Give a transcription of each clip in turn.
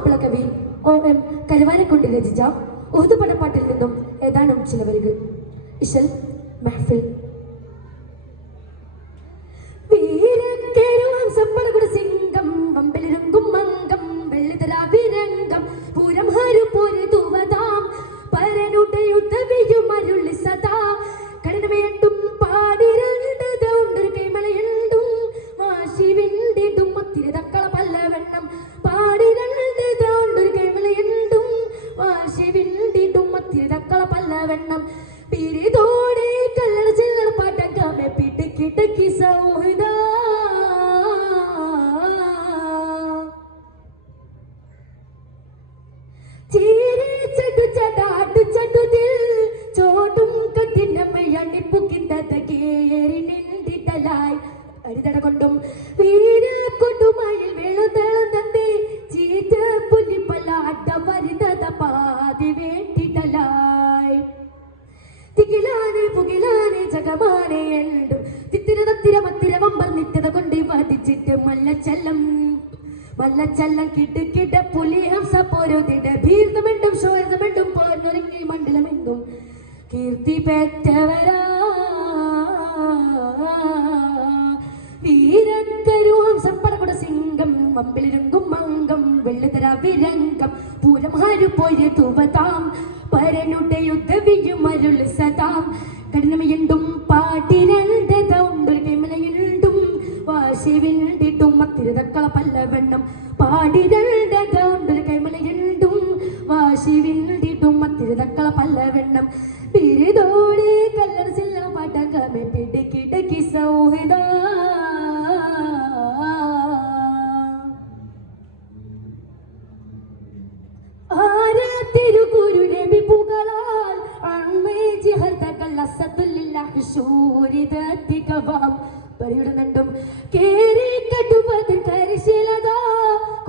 മാപ്പിള കവി O M Karuvarakundu രചിച്ച ഉഹുദ് നിന്നും ഏതാനും ചില വരികൾ ഇശൽ മെഹഫിൽ. പല്ലവെണ്ണം പിരിതോടെ കല്ലട ചില്ലട പാട്ടക്കാമെ പിടിക്കിടക്കി സൗഹൃദ. ചീരി ചടു ചടാടു ചടുതിൽ ചോട്ടും കഠിനമയണിപ്പുകിന്തത കേറി നിന്തിട്ടലായി. പുകിലാനെ ജഗമാനെ എണ്ടും തിത്തിര തത്തിര മത്തിര വമ്പർ നിത്യത കൊണ്ട് വധിച്ചിട്ട് മല്ലച്ചല്ലം മല്ലച്ചല്ലം കിട്ട് കിട്ട പുലി ഹംസ പോരുതിട ഭീർത്തമെണ്ടും ശോരതമെണ്ടും പോർന്നൊരുങ്ങി മണ്ഡലമെങ്കും കീർത്തി പെറ്റവരാ വീരക്കരു ഹംസം പടകുട സിംഗം വമ്പിലിരുങ്കും മംഗം വെള്ളിതര വിരംഗം പൂരം ഹരു പോയി തുവതാം പരനുടെ യുദ്ധവിയും അരുളി സദാം. കഠിനമയുണ്ടും പാട്ടിരണ്ടതുണ്ടൊരു വിമലയുണ്ടും വാശി വിണ്ടിട്ടും മത്തിരുതക്കള പല്ലവെണ്ണം പാടിരണ്ടതുണ്ടൊരു അൺമേ ജിഹദകൾ അസദുലില്ലാഹി ശൂരിതത്തികവാം പരിടുന്നുണ്ടും കേറി കടുവത് കരിശിലത.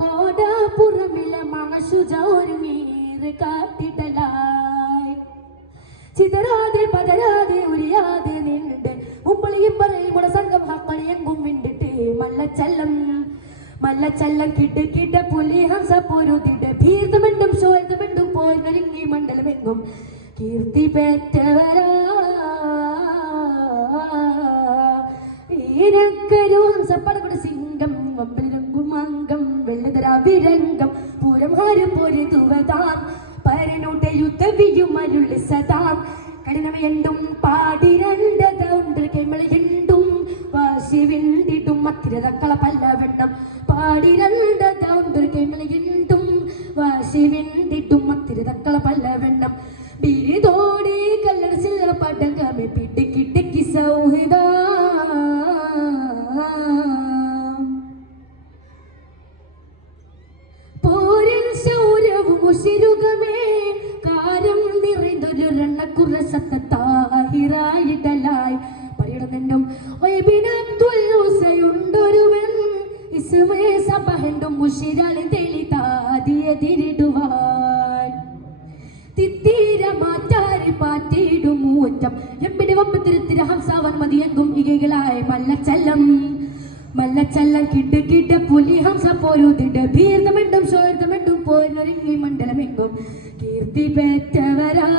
കോടാപുറമില മണശുജ ഒരു നീര് കാട്ടിടലായി. ചിതറാതെ പതരാതെ ഉരിയാതെ നിണ്ട് മുമ്പളിയും പറയും കൂടെ സംഘം ഹക്കളിയെങ്കും വിണ്ടിട്ട് മല്ലച്ചല്ലം മല്ലച്ചല്ലം കിട്ട് പുലി ഹംസ പൊരുതിട്ട്. ഭീർത്തമെണ്ടും ശോരതമെണ്ടും പോയി നരുങ്ങി മണ്ഡലമെങ്കും കീർത്തി പെറ്റവരാ. വീരക്കരു ഹംസപ്പടകുട സിംഗം വമ്പലിരങ്കും അംഗം വെള്ളിതര വിരംഗം പൂരം ഹാരു പോരി തുവതാം പരനുടെ യുദ്ധവിയും അരുളി സദാം കഠിനമയണ്ടും പാടിരണ്ടതുണ്ട് കെമളയുണ്ടും വാശി വിണ്ടിട്ടും മത്തിരതക്കള പല്ലവെണ്ണം പാടിരണ്ടതുണ്ട് കെമളയുണ്ടും വാശി വിണ്ടിട്ടും മുഷിരാളി തെളിതാതിയെതിരിടുവാൻ. തിത്തീര മാറ്റാരി പാറ്റിയിടും മൂറ്റം. എമ്പിടി വമ്പത്തിരുത്തിര ഹംസാവൻ മതിയെങ്കും ഇകകളായ മല്ലച്ചല്ലം. മല്ലച്ചല്ലം കിട്ട് കിട്ട പുലി ഹംസ പോരുതിട്ട് ഭീർത്തമെണ്ടും ശോർത്തമെണ്ടും പോരുന്നൊരുങ്ങി മണ്ഡലമെങ്കും കീർത്തി പെറ്റവരാ.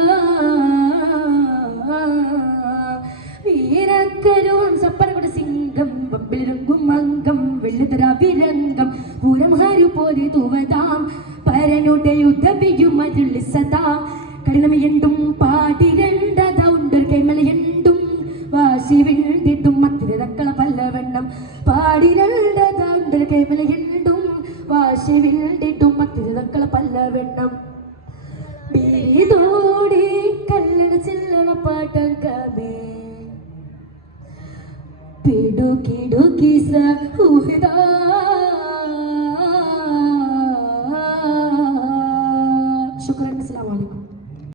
പരനുടെ യുദ്ധവിയും അരുളി സദാ. കഠിനമയണ്ടും പാടിരണ്ടതുണ്ടൊരു കൈമലയണ്ടും വാശി വിണ്ടിട്ടും. മത്തിരക്കള പല്ലവെണ്ണം പാടിരണ്ടതുണ്ടൊരു കൈമലയണ്ടും വാശി വിണ്ടിട്ടും. മത്തിരക്കള പല്ലവെണ്ണം ബീതോടി കല്ലട ചില്ലണ പാട്ടകമേ പിടുകിടുക്കി സൂഹിതാ